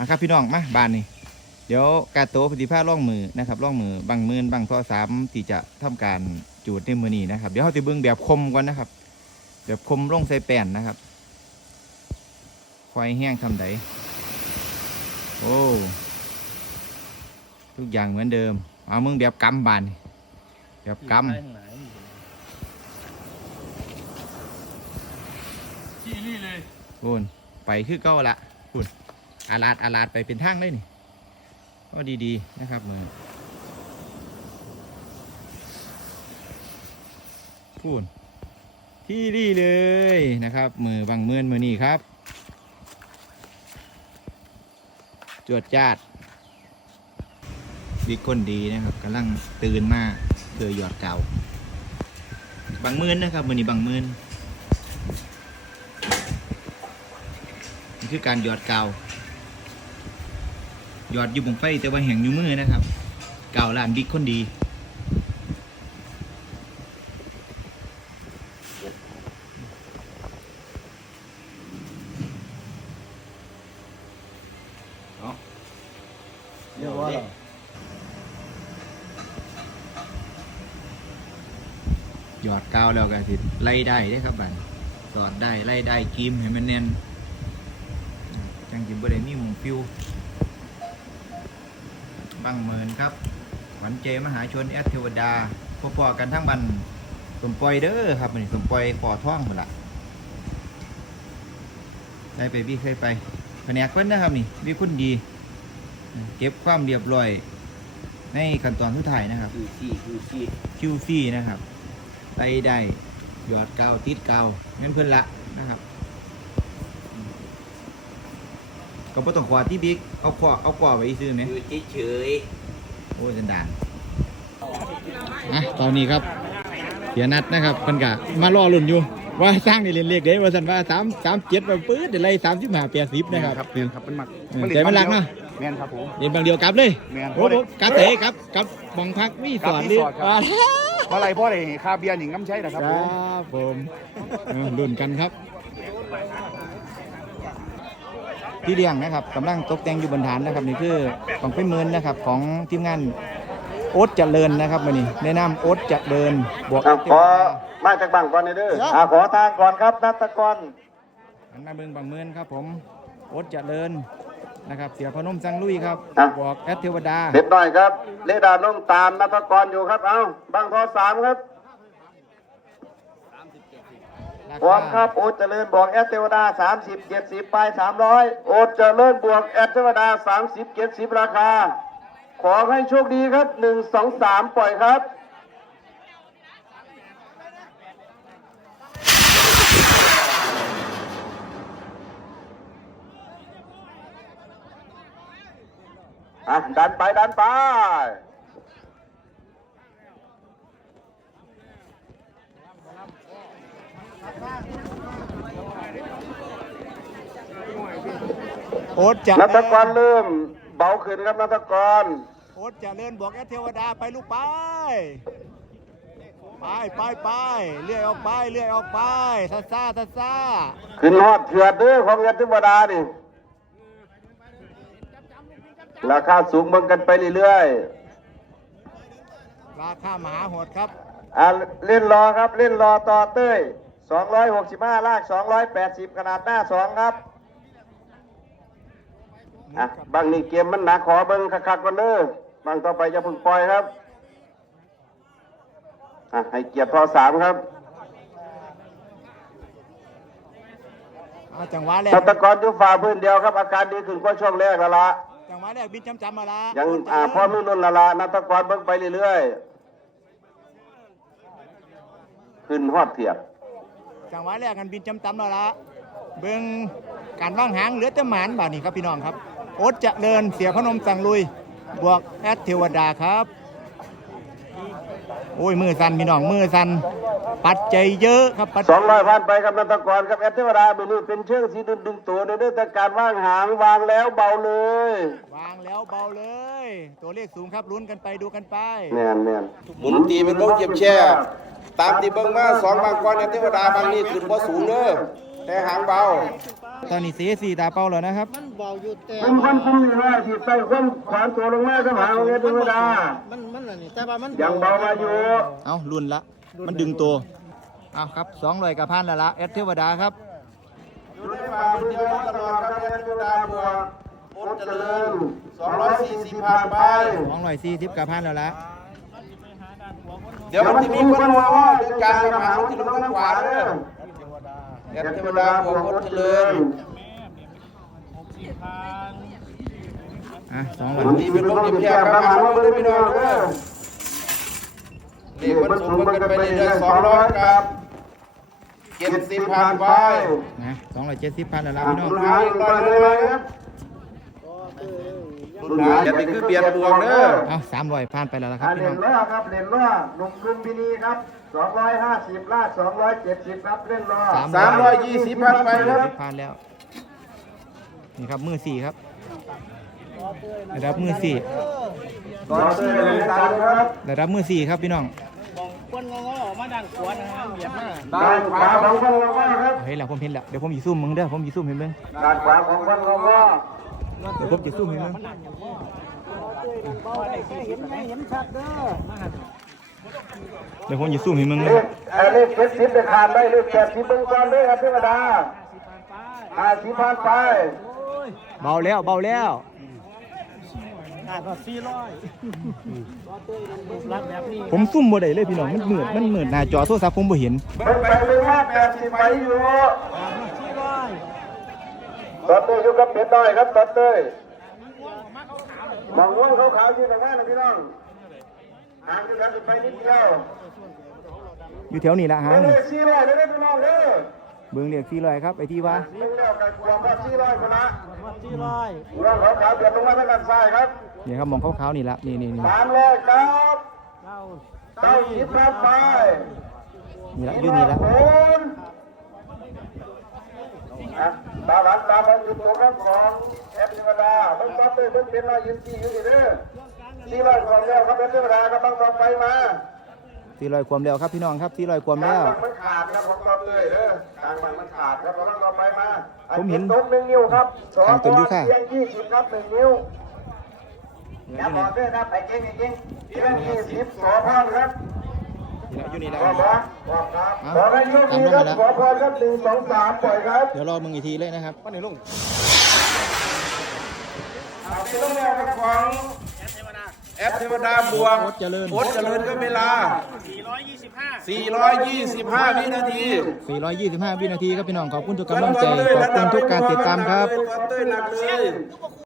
อะครับพี่น้องมาบานนี่เดี๋ยวกาโตปฏิภาณร่องมือนะครับร่องมือบางมือนบางท่อสามที่จะทำการจูดในมือนี้นะครับ เดี๋ยวเขาจะเบิ่งแบบคมก่อนนะครับ แบบคมลงใส่แป้นนะครับควายแห้งทำไดโอ้ทุกอย่างเหมือนเดิมเอามึงแบบกำบานนี่แบบกำขี้นี่เลยพูนไปคือเก้าละพูน อาลาดอาลาดไปเป็นทางเลยนี่ก็ดีๆนะครับมือพูนที่ดีเลยนะครับ มือบางเมือนมือนี่ครับ จวดจาดบิ๊กคนดีนะครับกำลังตื่นมาเพื่อหยอดเก่าบางเมือนนะครับมือนี้บางเมือนนี่คือการหยอดเก่า หยอดอยู่บนไฟแต่ว่าแห่งอยู่มือนะครับกาวลานบิ๊กคนดีเรียกว่าหยอดกาวแล้วก็สิไล่ได้เด้ครับบันสอดได้ไล่ได้กิมให้มันแน่นจังกิมบ่ได้มีหมุงฟิว บังเมินครับหวันเจมหาชนแอดเทวดาพอๆกันทั้งบันสมปล่อยเด้อครับนี่สมปล่อยขอท่องหมดละได้ไปพี่เคยไปแผนกเพิ่นนะครับนี่วิคุณดี เก็บความเรียบร้อย ในขั้นตอนสุดท้ายนะครับคือขี้คือขี้ QC นะครับไล่ได้หยอดกาวติดกาวงั้นเพิ่นละนะครับอืม ก็บ่ต้องขวาที่บิ๊กเอาขวาเอาขวาไว้ซื้อไหมอยู่เฉยโอ้สันดานอะตอนนี้ครับเสียนัดนะครับเพิ่นกะมารอลุ่นอยู่ ว่าสร้างได้เรียนเลขเด้ว่าสันว่าสามสามเจ็ดไปปื๊ดได้ไล่สามสิบห้าแปดสิบนะครับครับเป็นครับเป็นมักเออแต่มันรักเนาะแม่นครับผมเรียนบางเดียวกลับเลยแม่นโอ้โหกลับเตะครับกลับบังพักมีสอนกลับรีดิสอร์ทครับว่าเพราะอะไรเพราะอะไรคาเบียร์หนิงน้ำใช้นะครับคผรัมบผมเออรุ่นกันครับ ที่เลี้ยงนะครับกำลังตกแต่งอยู่บนฐานนะครับนี่คือของเป็นเมินนะครับของทีมงานโอ๊ตเจริญนะครับวันนี้แนะนำโอ๊ตเจริญบวกอะขอมาจากบังก่อนเด้ออะขอทางก่อนครับนัตกรหันมาเบิ่งบางเมินครับ ผมโอ๊ตเจริญนะครับเสียพนมสังลุยครับบวกแอดเทวดาเด็ดหน่อยครับเลดาน้องตามนัตกรอยู่ครับ เอ้าบังทอสามครับ รา พร้อมครับโอดเจริญบวกแอดเทวดา 30 70 ไป 300 โอดเจริญบวกแอดเทวดา 30 70 ราคา ขอให้โชคดีครับ 1 2 3 ปล่อยครับอะดันไปดันไป โอ๊ตเจนัตริญกรเริ่มเบาขึ้นครับนัตกรโอ๊ตเจริญบวกแอดเทวดาไปลูกไป ไปไปไปเลื่อยออกไปเลื่อยออกไปซ่าซ่าซ่าซ่าขึ้นฮอดเถือดเด้อของเงินธรรมดานี่ราคาสูงเบิ่งกันไปเรื่อยราคามหาโหดครับๆอะเล่นรอครับเล่นรอต่อเต้ย265ลาก280 ขนาดหน้า 2 ครับ อะบางนี่เกมมันหนักขอเบิ่งคักๆก่อนเด้อบางต่อไปจะพึ่งปล่อยครับอะให้เกียรติพอสามครับเอาจังหวะแรกนัตกรอยู่ฝ่าพื้นเดียวครับ อาการดีขึ้นกว่าช่วงแรกแล้วละจังหวะแรกบินจำจำมาละยังโตเจริญอ่าพ่อนุ่นนนละละนัตกรเบิ่งไปเรื่อยๆขึ้นฮอดเทียบจังหวะแรกกันบินจำจำมาละเบิ่งการว่างหางเหลือแต่หมานบาดนี้ครับพี่น้องครับ โอ๊ตเจะเดินเสียพนมสั่งลุย บวกแอดเทวดาครับ โอ้ย มือสั่นพี่น้องมือสั่นปัดใจยเยอะครับปัดสองร้อยพันไปกับนัตกรกับแอดเทวดามือนี้เป็นเชือกสีดึงดึงตัวในเรื่องการว่างหางวางแล้วเบาเลย วางแล้วเบาเลย ตัวเลขสูงครับลุ้นกันไปดูกันไปแน่นแน่นหมุนตีเป็นวงเก็บแช่ตามที่เบิ่งมาสองบางก้อนเนี่ยเทวดาบางนี่ขึ้นบ่สูงเด้อ แต่หางเบา ตอนนี้เสียสี่ตาเป้าแล้วนะครับ มันเบาอยู่แต่เป็นคนคุมอยู่ว่าที่ใส่คนขวานตัวลงมาก็หาของเอธรรมดามันมันอันนี้แต่ว่ามันยังเบามาอยู่เอารุ่นละ มันดึงตัวเอาครับสองร้อยกับพันแล้วละแอดเทวดาครับอยู่ในป่าพื้นที่ตลอดครับเอธรรมดาบวกโอนเจริญ240ผ่านไปสองร้อยสี่สิบกับพันแล้วละเดี๋ยวมันจะมีคนมาว่าเรื่องการกระหางที่ลงทางขวาเด้อ แอดเทวดาบวกพจน์เจริญอะสองร้อยมันดีเป็นลมเพียบๆกระมาณว่าเบิ่งพี่น้องเด้อเลขมันสูงมันกันไปเรื่อยสองร้อยกับเจ็ดสิบพันไปนะสองร้อยเจ็ดสิบพันแล้วละคุพี่น้องณหาอีกหน่อยเลยครับ อย่าไปคือเบียดบวกเด้อเอาสามร้อยพันไปแล้วละครับพี่เหรีน้ยองล่อครับเหรียญล่อหนุ่มกรุงพินีครับ250ลาด270ครับเล่นล่อสามร้อยยี่สิบผ่านไปครับพันแล้ว นี่ครับมือสี่ครับระดับมือสี่ต่อเนื่อเลยตามครับระดับมือสี่ครับพี่น้องคนงอออกมาดังขวดนะครับเบียดมากด้านขวาของพันงอครับเฮ้ยแล้วผมเห็นแล้วเดี๋ยวผมจะซูมมึงเด้อผมจะซูมเห็นมึงด้านขวาของพันงอ เดี๋ยวผมจะซูมเห็นมึงเบาได้แค่เห็นไม่เดี๋ยวผมจะซูมเห็นมึงเลนะเอ่อเลขเจ็ดสิบได้ผ่านได้เลขแปดสิบเบิ่งก่อนเลยครับเทวดาห้าสิบผ่านไป เบาแล้วเบาแล้วผมซุ่มบ่ได้เลยพี่น้องมันเหมือดมันเหมือดหน้าจอโทรศัพท์ผมบ่เห็นเบิ่งไปเบิ่งมาแปดสิบไปอยู่ ตอนเต้ยอยู่กับเป็ดน้อยครับตอนเต้ยมองง่วงขาวๆอยู่ตรงนั้นนะพี่น้องห่างกันไปนิดเดียวอยู่แถวนี้ละฮะเด้อสี่ร้อยเด้อพี่น้องเด้อเบิ่งเรียกสี่ร้อยครับไอ้ที่ว่าเบิ่งแล้วกันความว่าสี่ร้อยคนละวัดสี่ร้อยเรื่องของขาวเดือดลงมาทางด้านซ้ายครับเนี่ยครับมองขาวๆนี่ละนี่นี่นี่สามร้อยครับเก้าเก้าสิบครับไปนี่ละอยู่นี่ละโอนอะ ตาหวานตาบอลอยู่ตัวครับของแอปธรรมดาเบิ่งต่อไปเบิ่งเป็นรอยยิ้มที่อยู่นี่เด้อสี่ร้อยคนแล้วครับแอปธรรมดาก็ต้องต่อไปมาสี่ร้อยความแล้วครับพี่น้องครับสี่ร้อยความกลาแล้งวบังมันขาดครับของต่อเตยเด้อกลางบังมันขาดครับก็ต้องต่อไปมาอัผมเห็นตกหนึ่งนิ้วครับสองทางต้นยูคาเพียงยี่สิบครับหนึ่งนิ้วนี่อย่าละบอกด้วยนะไปเก่งเก่งเพียงยี่สิบสองพันครับ อยู่นี่ละบอกบอกบอกครับเอาขอให้โชคดีครับตามลงไปแล้วขอพรครับหนึ่งสองสามปล่อยครับเดี๋ยวรอมึงอีกทีเลยนะครับเอาไปลงแล้วครับของแอปเทวดาบวกโอ๊ตเจริญโอ๊ตเจริญก็เวลา425 วินาที 425 วินาทีครับพี่น้องขอบคุณทุกกำลังใจขอบคุณทุกการติดตามครับ